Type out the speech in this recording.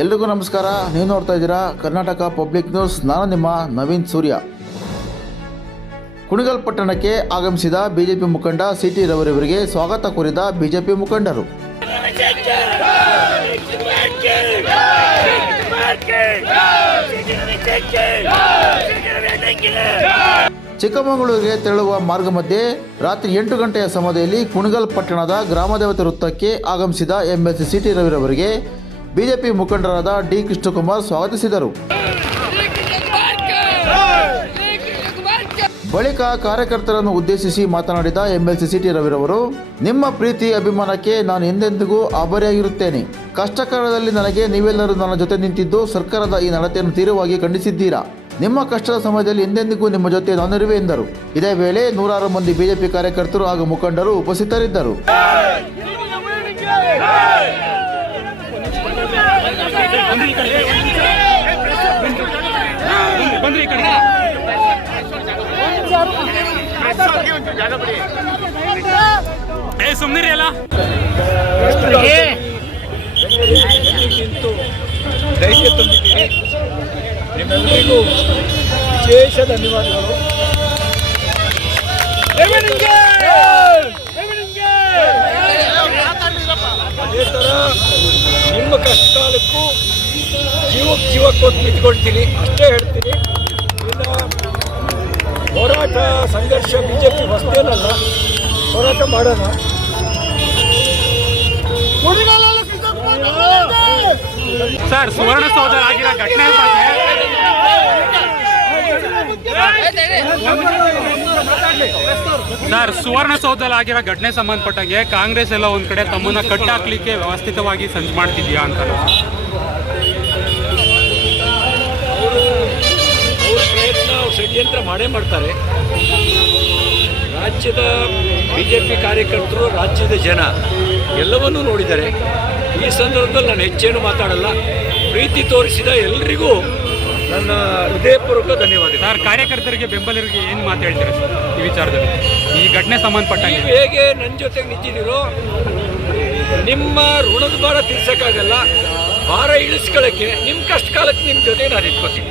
ಎಲ್ರಿಗೂ ನಮಸ್ಕಾರ. ನೀವು ನೋಡ್ತಾ ಇದ್ದೀರಾ ಕರ್ನಾಟಕ ಪಬ್ಲಿಕ್ ನ್ಯೂಸ್. ನಾನು ನಿಮ್ಮ ನವೀನ್ ಸೂರ್ಯ. ಕುಣಿಗಲ್ ಪಟ್ಟಣಕ್ಕೆ ಆಗಮಿಸಿದ ಬಿಜೆಪಿ ಮುಖಂಡ ಸಿ ಟಿ ರವರವರಿಗೆ ಸ್ವಾಗತ ಕೋರಿದ ಬಿಜೆಪಿ ಮುಖಂಡರು. ಚಿಕ್ಕಮಗಳೂರಿಗೆ ತೆರಳುವ ಮಾರ್ಗ ಮಧ್ಯೆ ರಾತ್ರಿ ಎಂಟು ಗಂಟೆಯ ಸಮಯದಲ್ಲಿ ಕುಣಿಗಲ್ ಪಟ್ಟಣದ ಗ್ರಾಮದೇವತೆ ವೃತ್ತಕ್ಕೆ ಆಗಮಿಸಿದ ಎಂಎಸ್ಸಿ ಸಿ ಟಿ ರವಿರವರಿಗೆ ಬಿಜೆಪಿ ಮುಖಂಡರಾದ ಡಿ ಕೃಷ್ಣಕುಮಾರ್ ಸ್ವಾಗತಿಸಿದರು. ಬಳಿಕ ಕಾರ್ಯಕರ್ತರನ್ನು ಉದ್ದೇಶಿಸಿ ಮಾತನಾಡಿದ ಎಂಎಲ್ಸಿ ಸಿ ಟಿ ರವಿರವರು, ನಿಮ್ಮ ಪ್ರೀತಿ ಅಭಿಮಾನಕ್ಕೆ ನಾನು ಎಂದೆಂದಿಗೂ ಆಭಾರಿಯಾಗಿರುತ್ತೇನೆ. ಕಷ್ಟಕಾಲದಲ್ಲಿ ನನಗೆ ನೀವೆಲ್ಲರೂ ನನ್ನ ಜೊತೆ ನಿಂತಿದ್ದು ಸರ್ಕಾರದ ಈ ನಡತೆಯನ್ನು ತೀರವಾಗಿ ಖಂಡಿಸಿದ್ದೀರಾ? ನಿಮ್ಮ ಕಷ್ಟದ ಸಮಯದಲ್ಲಿ ಎಂದೆಂದಿಗೂ ನಿಮ್ಮ ಜೊತೆ ನಾನಿರುವೆ ಎಂದರು. ಇದೇ ವೇಳೆ ನೂರಾರು ಮಂದಿ ಬಿಜೆಪಿ ಕಾರ್ಯಕರ್ತರು ಹಾಗೂ ಮುಖಂಡರು ಉಪಸ್ಥಿತರಿದ್ದರು. ಬಂದ್ರಿ ಈ ಕಡೆ. ಸುಮ್ನಿರಿ ಅಲ್ಲ ಧೈರ್ಯ ತುಂಬಿದ್ದೀರಿ ನಿಮ್ಮೆಲ್ಲರಿಗೂ ವಿಶೇಷ ಧನ್ಯವಾದಗಳು ಅದೇ ಥರ ನಿಮ್ಮ ಕಷ್ಟಕಾಲಕ್ಕೂ ಜೀವಕ್ಕೆ ಜೀವ ಕೊಟ್ಟು ನಿಂತ್ಕೊಳ್ತೀನಿ ಅಷ್ಟೇ ಹೇಳ್ತೀನಿ. ಇನ್ನು ಹೋರಾಟ ಸಂಘರ್ಷ ಬಿ ಜೆ ಪಿ ಹೊಸ್ತೇನಲ್ಲ ಹೋರಾಟ ಮಾಡೋಣ ಸರ್ ಸುವರ್ಣಸೌಧ ಆಗಿರೋ ಘಟನೆ ಸರ್ ಸುವರ್ಣಸೌಧದಲ್ಲಿ ಆಗಿರೋ ಘಟನೆ ಸಂಬಂಧಪಟ್ಟಂಗೆ ಕಾಂಗ್ರೆಸ್ ಎಲ್ಲ ಒಂದ್ ಕಡೆ ತಮ್ಮನ್ನ ಕಟ್ಟಾಕ್ಲಿಕ್ಕೆ ವ್ಯವಸ್ಥಿತವಾಗಿ ಸಂಚು ಮಾಡ್ತಿದ್ಯಾ ಅಂತ ಅವ್ರ ಪ್ರಯತ್ನ ಅವ್ರು ಷಡ್ಯಂತ್ರ ಮಾಡೇ ಮಾಡ್ತಾರೆ. ರಾಜ್ಯದ ಬಿ ಜೆ ಪಿ ಕಾರ್ಯಕರ್ತರು ರಾಜ್ಯದ ಜನ ಎಲ್ಲವನ್ನೂ ನೋಡಿದ್ದಾರೆ. ಈ ಸಂದರ್ಭದಲ್ಲಿ ನಾನು ಹೆಚ್ಚೇನು ಮಾತಾಡಲ್ಲ. ಪ್ರೀತಿ ತೋರಿಸಿದ ಎಲ್ರಿಗೂ ನನ್ನ ಹೃದಯಪೂರ್ವಕ ಧನ್ಯವಾದಗಳು. ಸರ್ ಕಾರ್ಯಕರ್ತರಿಗೆ ಬೆಂಬಲರಿಗೆ ಏನು ಮಾತು ಹೇಳ್ತೀರಾ ಸರ್ ಈ ವಿಚಾರದಲ್ಲಿ? ಈ ಘಟನೆ ಸಂಬಂಧಪಟ್ಟಂಗೆ. ನೀವು ಹೇಗೆ ನನ್ನ ಜೊತೆಗೆ ನಿಂತಿದ್ದೀರೋ ನಿಮ್ಮ ಋಣದ ಭಾರ ತೀರ್ಸಕ್ಕಾಗಲ್ಲ. ಭಾರ ಇಳಿಸ್ಕೊಳ್ಳೋಕ್ಕೆ ನಿಮ್ಮ ಕಷ್ಟ ಕಾಲಕ್ಕೆ ನಿಮ್ಮ ಜೊತೆ ನಾನು ಇಟ್ಕೋತೀನಿ